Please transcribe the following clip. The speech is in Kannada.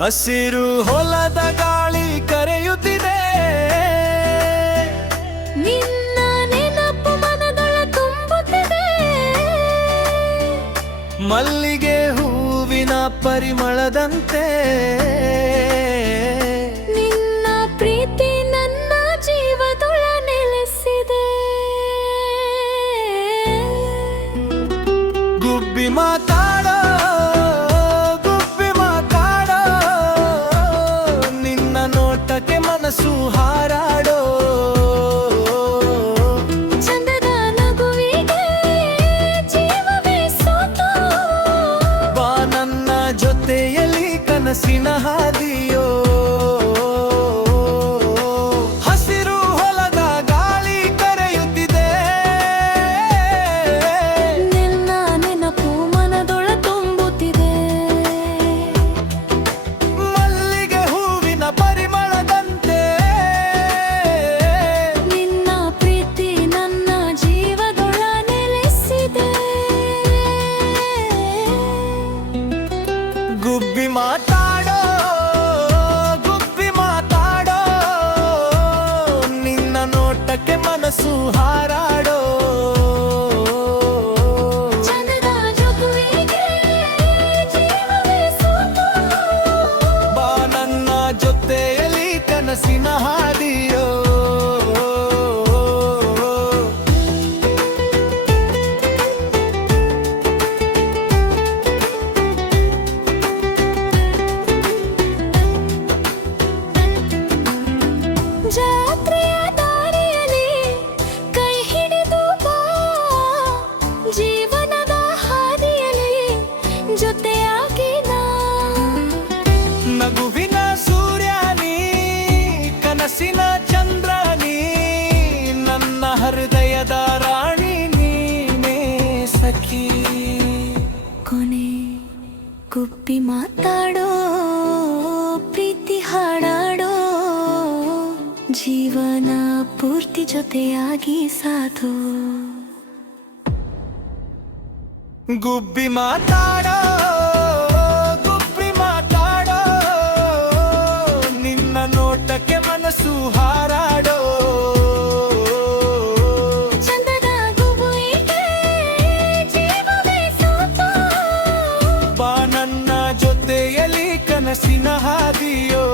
ಹಸಿರು ಹೊಲದ ಗಾಳಿ ಕರೆಯುತ್ತಿದೆ, ನಿನ್ನ ನೆನಪು ಮನದೊಳ ತುಂಬುತ್ತಿದೆ. ಮಲ್ಲಿಗೆ ಹೂವಿನ ಪರಿಮಳದಂತೆ ನಿನ್ನ ಪ್ರೀತಿ ನನ್ನ ಜೀವದೊಳ ನೆಲೆಸಿದೆ. ಗುಬ್ಬಿ ಮಾತಾಡೋ ಗುಬ್ಬಿ ಮಾತಾಡೋ, ನಿನ್ನ ನೋಟಕ್ಕೆ ಮನಸ್ಸು ಹಾರಾಡೋ. ಚಂದದ ನಗುವಿಗೆ ಜೀವವೇ ಸೋತು, ಬಾ ನನ್ನ ಜೊತೆಯಲ್ಲಿ ಕನಸಿನ ಹಾದಿಯೋ. ಹಸಿರು ಹೊಲದ ಗಾಳಿ ಕರೆಯುತ್ತಿದೆ, ನಿನ್ನ ನೆನಪು ಮನದೊಳ ತುಂಬುತ್ತಿದೆ. ಮಲ್ಲಿಗೆ ಹೂವಿನ ಪರಿಮಳದಂತೆ ನಿನ್ನ ಪ್ರೀತಿ ನನ್ನ ಜೀವದೊಳ ನೆಲೆಸಿದೆ. ಗುಬ್ಬಿ ಮಾತಾಡೋ ಗುಬ್ಬಿ ಮಾತಾಡೋ, ನಿನ್ನ ನೋಟಕ್ಕೆ ಮನಸ್ಸು ಹಾರಾಡೋ. ಚಂದದ ನಗುವಿಗೆ ಜೀವವೇ ಸೋತು, ಬಾ ನನ್ನ ಜೊತೆಯಲ್ಲಿ ಕನಸಿನ ಹಾದಿಯೋ. ಜಾತ್ರೆಯ ದಾರಿಯಲ್ಲಿ ಕೈ ಹಿಡಿದು ಬಾ, ಜೀವನದ ಹಾದಿಯಲ್ಲಿ ಜೊತೆಯಾಗಿ ನಾ. ನಗುವಿನ ಸೂರ್ಯನಿ, ಕನಸಿನ ಚಂದ್ರನಿ, ನನ್ನ ಹೃದಯದ ರಾಣಿ ನೀನೇ ಸಖಿ. ಕೊನೆ ಗುಬ್ಬಿ ಮಾತಾಡೋ, ಪ್ರೀತಿ ಹಾಡಾಡೋ, ಜೀವನ ಪೂರ್ತಿ ಜೊತೆಯಾಗಿ ಸಾಧು. ಗುಬ್ಬಿ ಮಾತಾಡೋ ಗುಬ್ಬಿ ಮಾತಾಡೋ, ನಿನ್ನ ನೋಟಕ್ಕೆ ಮನಸ್ಸು ಹಾರಾಡೋ. ಚಂದದ ಗುಬ್ಬುವಿಗೆ ಜೀವವೇ ಸೋತು, ಬಾ ನನ್ನ ಜೊತೆಯಲ್ಲಿ ಕನಸಿನ ಹಾದಿಯೋ.